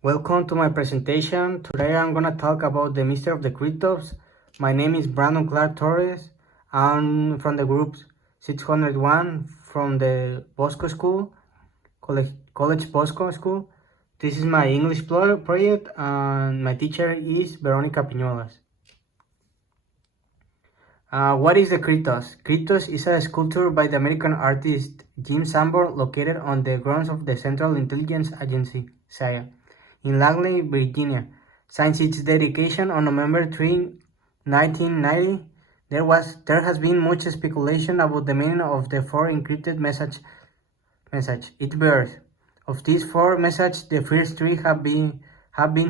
Welcome to my presentation. Today I'm gonna talk about the mystery of the cryptos. My name is Brandon Clark Torres. I'm from the group 601 from the Bosco School, College Bosco School. This is my English project and my teacher is Veronica Piñolas. What is the Kryptos? Kryptos is a sculpture by the American artist Jim Sanborn located on the grounds of the Central Intelligence Agency, CIA, in Langley, Virginia. Since its dedication on November 3, 1990, there has been much speculation about the meaning of the four encrypted message. It bears. Of these four messages, the first three have been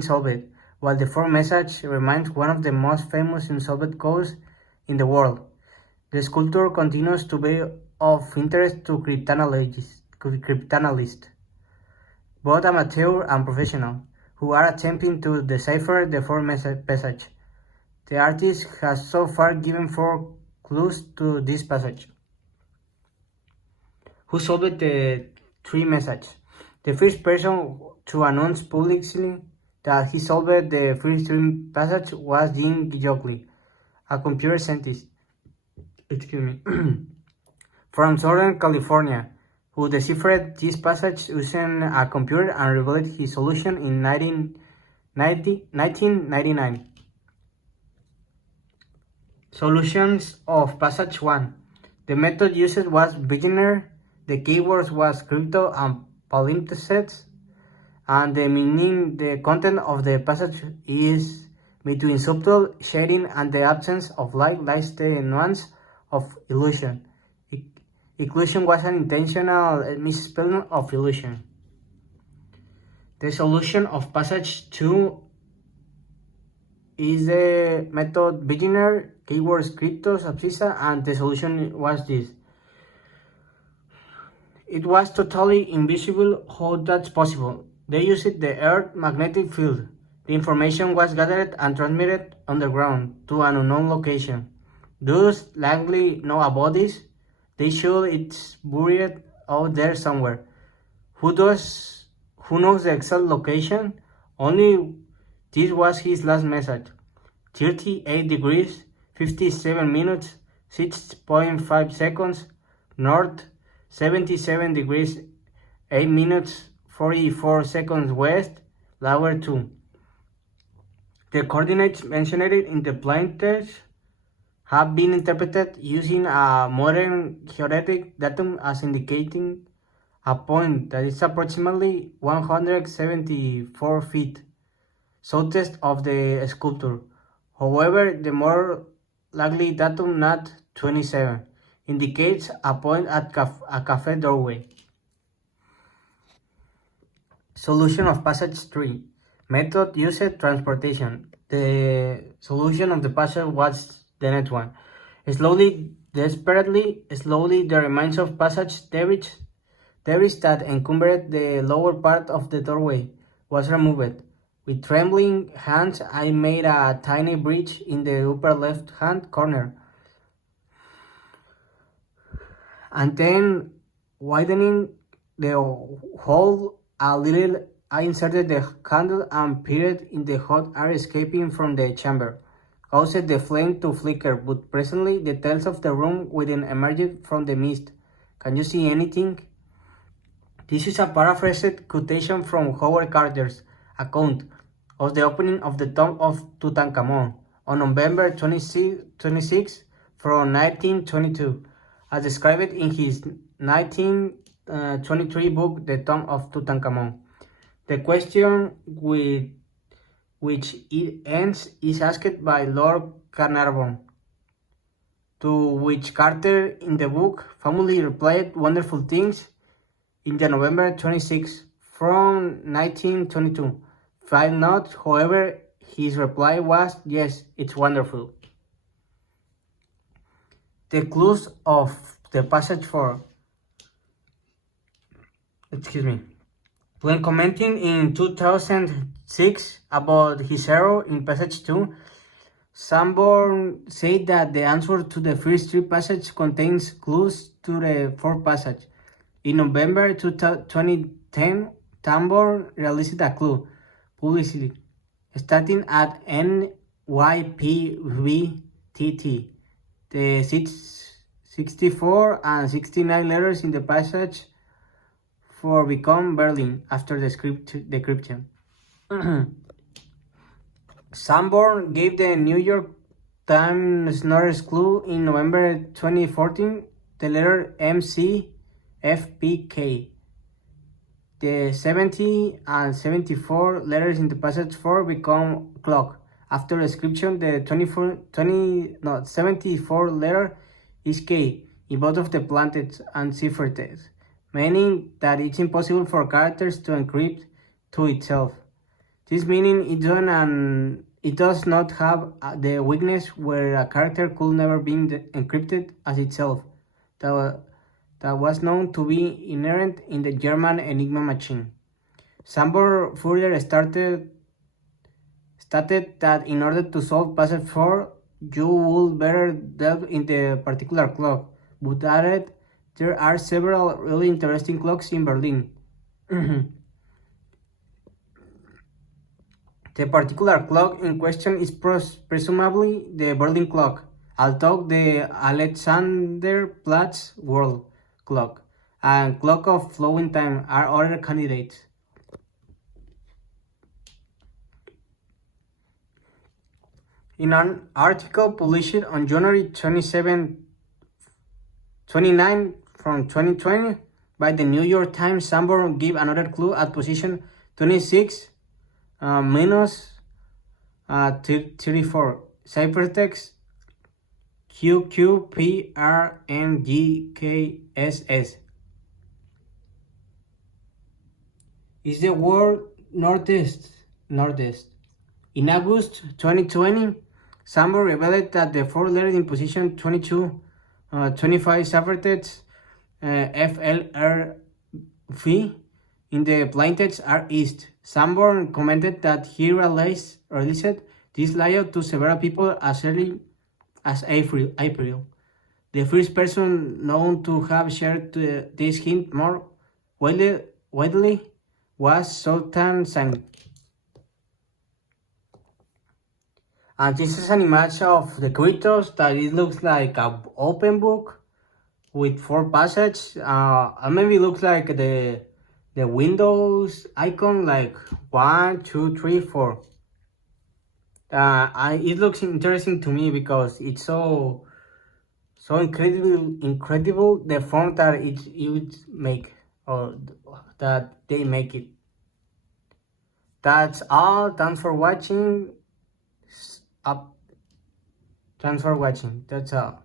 solved, while the fourth message remains one of the most famous unsolved codes in the world. The sculpture continues to be of interest to cryptanalysts, both amateur and professional, who are attempting to decipher the fourth message. The artist has so far given 4 clues to this passage. Who solved the 3 messages? The first person to announce publicly that he solved the first 3 passages was Jim Jockley, a computer scientist from Southern California, who deciphered this passage using a computer and revealed his solution in 1999. Solutions of passage 1. The method used was beginner, the keywords was crypto and palimpsests, and the content of the passage is between subtle shading and the absence of light lies the nuance of illusion. Illusion was an intentional misspelling of illusion. The solution of passage 2 is the method beginner, keywords cryptos, abscissa, and the solution was this. It was totally invisible. How that's possible? They used the Earth magnetic field. The information was gathered and transmitted underground to an unknown location. Does Langley know about this? They should it's buried out there somewhere. Who knows the exact location? Only this was his last message. 38 degrees, 57 minutes, 6.5 seconds, north, 77 degrees, 8 minutes, 44 seconds west, lower 2. The coordinates mentioned in the plain text have been interpreted using a modern geodetic datum as indicating a point that is approximately 174 feet southeast of the sculpture. However, the more likely datum, not 27, indicates a point at a cafe doorway. Solution of passage 3. Method used transportation. The solution of the passage was the next one. Desperately slowly, the remains of passage debris that encumbered the lower part of the doorway was removed. With trembling hands, I made a tiny breach in the upper left-hand corner. And then, widening the hole a little, I inserted the candle and peered in the hot air escaping from the chamber, caused the flame to flicker, but presently the details of the room within emerged from the mist. Can you see anything? This is a paraphrased quotation from Howard Carter's account of the opening of the tomb of Tutankhamun on November 26 from 1922, as described in his 1923 book, The Tomb of Tutankhamun. The question with which it ends is asked by Lord Carnarvon, to which Carter in the book famously replied wonderful things in the November 26 from 1922. Find not, however, his reply was, yes, it's wonderful. The clues of the passage 4. When commenting in 2006 about his error in passage 2, Sanborn said that the answer to the first 3 passages contains clues to the 4th passage. In November 2010, Sanborn released a clue, publicity, starting at NYPVTT. The 64 and 69 letters in the passage for become Berlin after the script decryption. Sanborn gave the New York Times Norris clue in November 2014, the letter MCFPK. The 70 and 74 letters in the passage 4 become clock. After description, the 74 letter is K in both of the planted and ciphered, meaning that it's impossible for characters to encrypt to itself. This meaning it does not have the weakness where a character could never be encrypted as itself. That was known to be inherent in the German Enigma machine. Sanborn further stated that in order to solve passage 4, you would better delve in the particular clock, but added there are several really interesting clocks in Berlin. The particular clock in question is presumably the Berlin clock, although the Alexanderplatz world clock and clock of flowing time are other candidates. In an article published on January 29 from 2020 by the New York Times, Sanborn gave another clue at position 26 minus 34. Ciphertext QQPRNGKSS is the word northeast. In August 2020, Sanborn revealed that the 4 letters in position 22, 25 ciphertext FLRV in the plaintext are east. Sanborn commented that he released this layout to several people as early as April. The first person known to have shared this hint more widely was Sultan Sang. And this is an image of the kryptos that it looks like an open book with 4 passages. And maybe it looks like the Windows icon, like 1, 2, 3, 4. It looks interesting to me because it's so incredible the font that it would make, or that they make it. That's all. Thanks for watching. Thanks for watching. That's all.